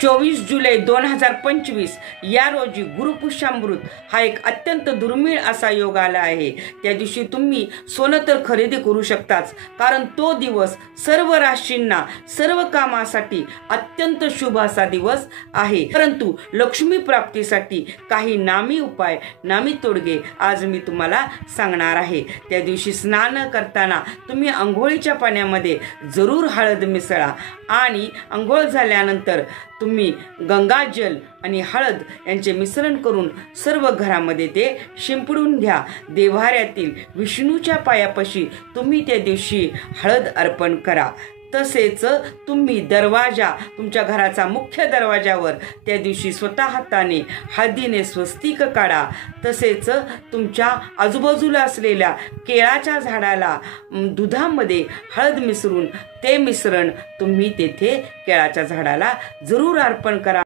24 जुलै 2025 या रोजी गुरुपुष्यामृत हा एक अत्यंत दुर्मिळ असा योग आला आहे। त्या दिवशी तुम्ही सोनं तर खरेदी करू शकताच, कारण तो दिवस सर्व राशींना सर्व कामासाठी अत्यंत शुभ असा दिवस आहे। परंतु लक्ष्मी प्राप्तीसाठी काही नामी उपाय, नामी तोडगे आज मी तुम्हाला सांगणार आहे। त्या दिवशी स्नान करताना तुम्ही अंघोळीच्या पाण्यामध्ये जरूर हळद मिसळा आणि अंघोळ झाल्यानंतर तुम्ही गंगाजल आणि हळद यांचे मिश्रण करून सर्व घरामध्ये ते शिंपडून घ्या। देव्हाऱ्यातील विष्णूच्या पायापाशी तुम्ही त्या दिवशी हळद अर्पण करा। तसेच तुम्ही दरवाजा, तुमच्या घराचा मुख्य दरवाजावर त्या दिवशी स्वतः हाताने हळदीने स्वस्तिक काढा। तसेच तुमच्या आजूबाजूला असलेल्या केळाच्या झाडाला दुधामध्ये हळद मिसळून ते मिश्रण तुम्ही तेथे केळाच्या झाडाला जरूर अर्पण करा।